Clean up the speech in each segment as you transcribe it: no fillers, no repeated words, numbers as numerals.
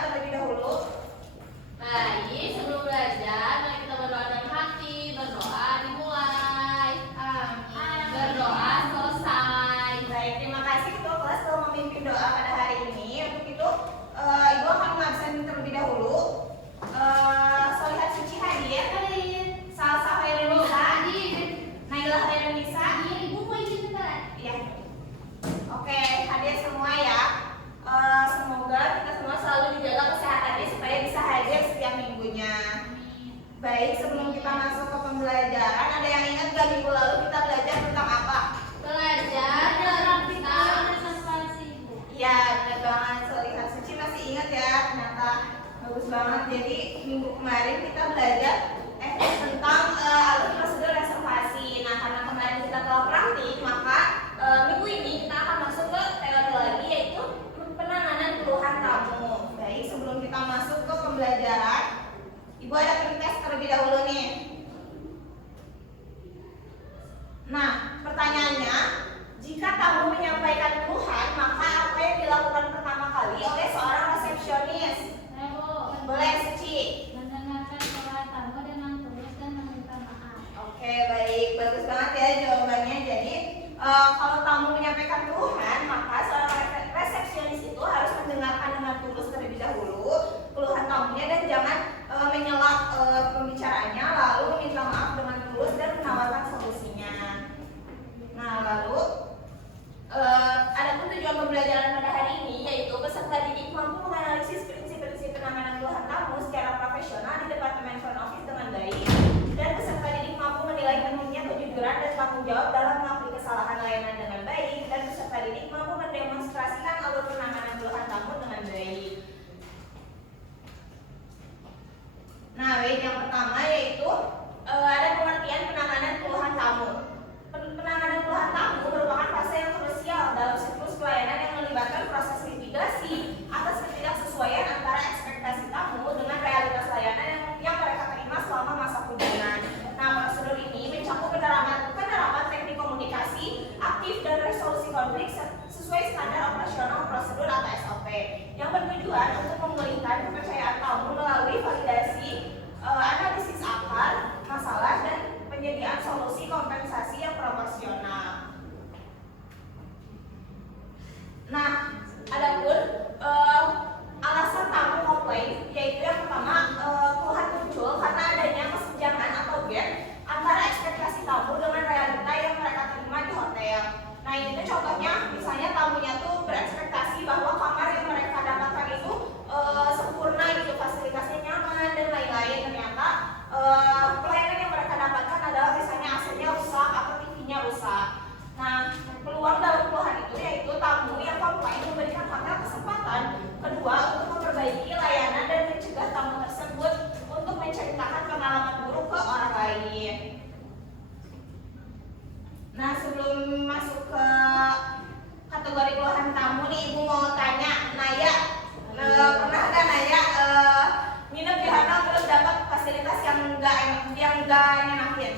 terlebih dahulu? Baik, sebelum belajar, mari kita berdoa dalam hati. Berdoa dimulai. Amin. Berdoa selesai. Baik, terima kasih ketua kelas telah memimpin doa pada hari ini. Untuk itu, Ibu akan mengabsen terlebih dahulu. Solihat Suci hadir. Salsa Hairunisa. Naila Hairunisa. Ibu mau izin bentar. Iya. Oke, hadir semua ya. Semoga kita semua selalu dijaga kesehatannya supaya bisa hadir setiap minggunya. Baik, sebelum kita masuk ke pembelajaran, ada yang ingat gak minggu lalu kita belajar tentang apa? Belajar dalam Iya, benar banget. Solihat Suci masih ingat ya, ternyata bagus banget. Jadi minggu kemarin kita belajar tentang alur prosedur reservasi. Nah, karena kemarin kita telah praktik, maka minggu ini kita akan masuk ke teori lagi, yaitu penanganan keluhan tamu. Baik, sebelum kita masuk ke pembelajaran, Ibu ada pretest terlebih dahulu nih. Nah, pertanyaannya, jika tamu menyampaikan keluhan, maka apa yang dilakukan pertama kali oleh seorang resepsionis? Boleh, Suci. mendengarkan keluhan tamu dengan tulus dan meminta maaf. Oke, baik, bagus banget ya jawabannya. Jadi kalau tamu menyampaikan keluhan, maka seorang resepsionis itu harus mendengarkan dengan tulus terlebih dahulu keluhan tamunya dan jangan menyela pembicaraannya, lalu meminta maaf dengan tulus dan menawarkan solusinya. Nah, lalu adapun tujuan pembelajaran pada hari ini yaitu peserta didik mampu menganalisis prinsip-prinsip penanganan keluhan tamu secara profesional di Departemen Front Office dengan baik, dan peserta didik mampu menilai pentingnya kejujuran dan tanggung jawab dalam mengakui kesalahan layanan dengan baik, dan peserta didik mampu mendemonstrasikan alur penanganan keluhan tamu dengan baik. Nah, baik, yang pertama yaitu ada pengertian penanganan keluhan tamu. Penanganan keluhan tamu merupakan fase yang krusial dalam siklus pelayanan yang melibatkan proses mitigasi atas ketidaksesuaian antara ekspektasi tamu dengan realitas layanan yang mereka terima selama masa kunjungan. Nah, prosedur ini mencakup penerapan teknik komunikasi aktif dan resolusi konflik sesuai standar operasional prosedur atau SOP yang bertujuan untuk memulihkan kepercayaan tamu melalui validasi, analisis akar masalah, dan penyediaan solusi kompensasi yang proporsional. Nah, adapun alasan tamu komplain, yaitu yang pertama, keluhan muncul karena adanya kesenjangan atau gap antara ekspektasi tamu dengan realita yang mereka terima di hotel. Nah, ini tuh contohnya, misalnya tamunya tuh berekspektasi bahwa kamar yang mereka dapatkan itu sempurna gitu, fasilitasnya nyaman dan lain-lain. Ternyata pelayanan yang mereka dapatkan adalah misalnya AC-nya rusak atau TV-nya rusak. Nah, peluang dalam keluhan itu yaitu tamu yang komplain memberikan hotel kesempatan kedua untuk memperbaiki layanan dan mencegah tamu tersebut untuk menceritakan pengalaman buruk ke orang lain. Nah, sebelum masuk ke kategori keluhan tamu nih, Ibu mau tanya, Naya, pernah nggak Naya nginep di hotel terus dapat fasilitas yang nggak nyenakin?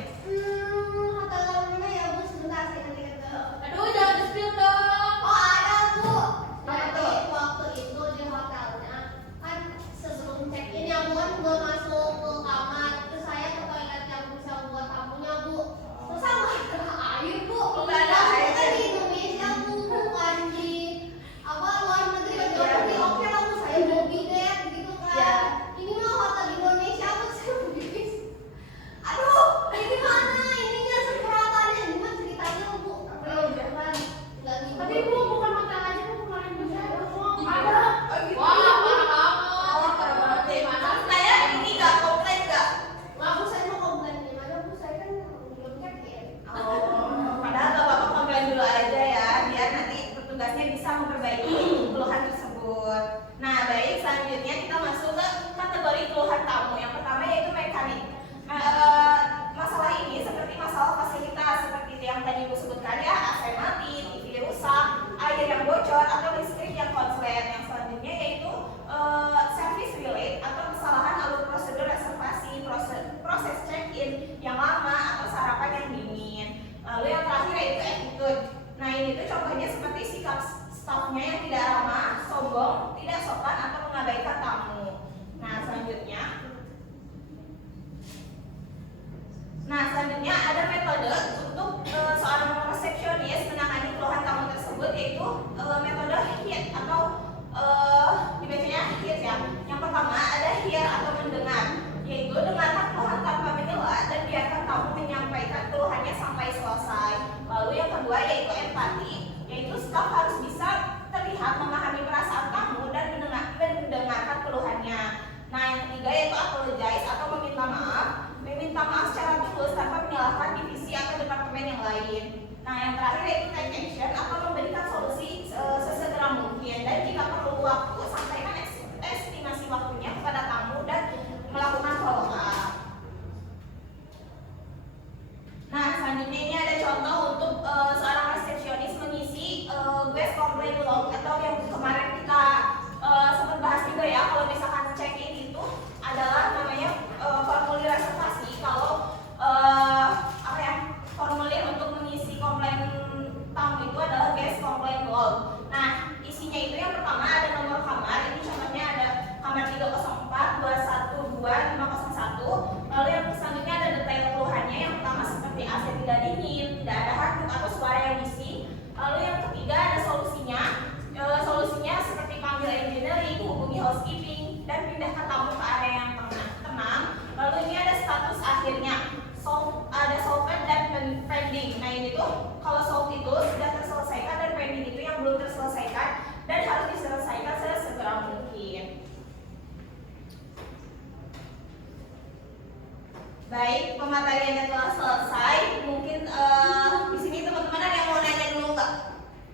Hotel mana ya, Bu? Sebentar saya nanti ke. Aduh, jangan di-spill dong. Oh, ada, Bu. Jadi waktu itu di hotelnya kan sebelum check-in ya, Bu, kan belum masuk ke kamar. Terus saya ke toilet yang bisa buat tamunya, Bu. Terus sama ada air, Bu. Nggak ada air. Kan di Indonesia, Bu, bukan di luar negeri. Jadi oke lah, Bu, saya mau bidet gitu kan. Ya. Ini mah hotel Indonesia, Bu, saya mau bidet. Aduh, memindahkan tamu ke area yang tenang. Lalu ini ada status akhirnya, ada solved dan pending. Nah ini tuh kalau solved itu sudah terselesaikan dan pending itu yang belum terselesaikan dan harus diselesaikan sesegera mungkin. Baik, pemateriannya telah selesai. Mungkin di sini teman-teman ada yang mau nanya dulu nggak?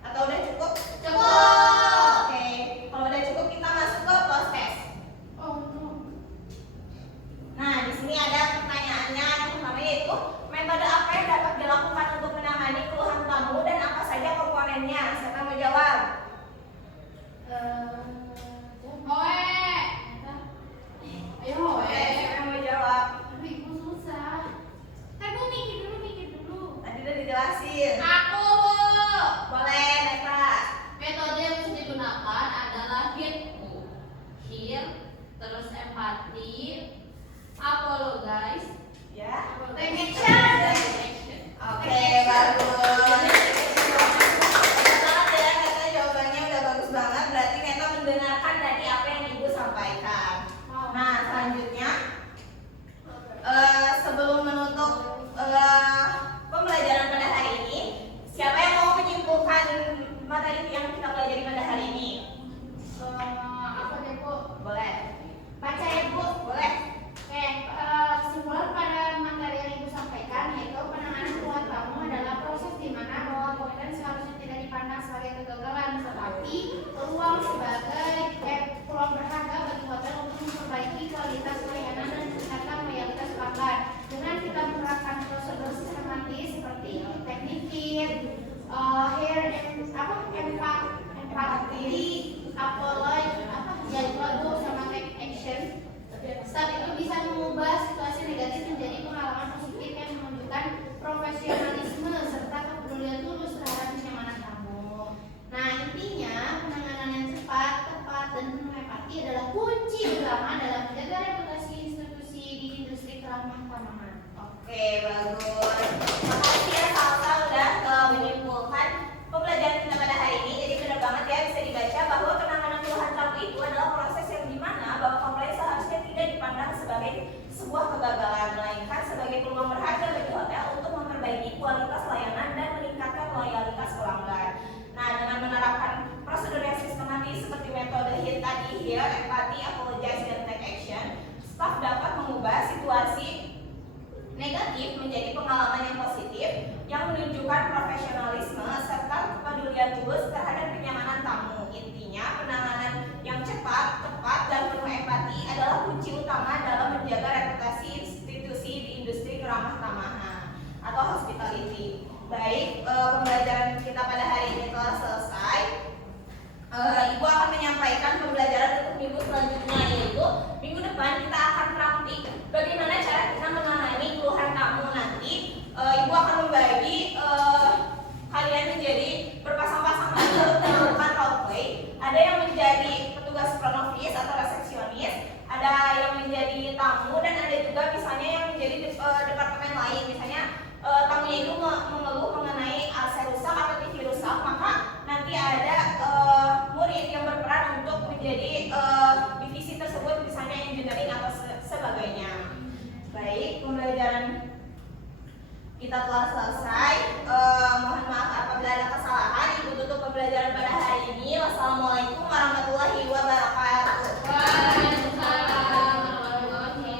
Atau udah cukup? Cukup. Oke, kalau udah cukup kita masuk ke proses. Nah, di sini ada pertanyaannya. Yang pertama yaitu metode apa yang dapat dilakukan untuk menangani keluhan tamu dan apa saja komponennya? Siapa mau jawab? Hoe. Ayo hoe. Oke, siapa yang mau jawab? Aduh, ibu susah. Bu mikir dulu. Tadi udah dijelasin. Aku. Boleh, Neta. Metode yang bisa digunakan adalah hear, terus empati, apologize, Ya. take Action. action. Oke, bagus. Selamat ya, Neta, jawabannya udah bagus banget. Berarti Neta mendengarkan tadi apa yang Ibu sampaikan. Nah, selanjutnya sebelum menutup pembelajaran pada hari ini, siapa yang mau menyimpulkan materi yang kita pelajari pada hari ini? Apa deh Bu? Boleh. Baca ya Bu. Boleh. Oke, kesimpulan pada materi yang Ibu sampaikan yaitu penanganan keluhan tamu adalah proses di mana bahwa kemudian seharusnya tidak dipandang sebagai kegagalan, tetapi peluang peluang berharga bagi hotel untuk memperbaiki kualitas pelayanan dan meningkatkan loyalitas pelanggan. Dengan kita menerapkan prosedur sistematis seperti teknik feed, empati, apologize, ya itu Bu, sama take action. Step itu bisa mengubah situasi negatif menjadi pengalaman positif yang menunjukkan profesionalisme serta kepedulian tulus terhadap kenyamanan tamu. Nah, intinya penanganan yang cepat, tepat, dan penuh empati adalah kunci utama dalam menjaga reputasi institusi di industri keramah tamahan. Oke, bagus. Makasih ya Salsa udah menyimpulkan pembelajaran kita pada hari ini. Jadi benar banget ya, bisa dibaca bahwa penanganan keluhan tamu itu adalah proses yang dimana bahwa komplain seharusnya tidak dipandang sebagai sebuah kegagalan, melainkan sebagai peluang berharga bagi hotel untuk memperbaiki kualitas layanan dan meningkatkan loyalitas pelanggan. Nah, dengan menerapkan prosedur yang sistematis seperti metode HIT tadi, hear, empati, apologize, dan take action, staf dapat mengubah situasi negatif menjadi pengalaman yang positif yang menunjukkan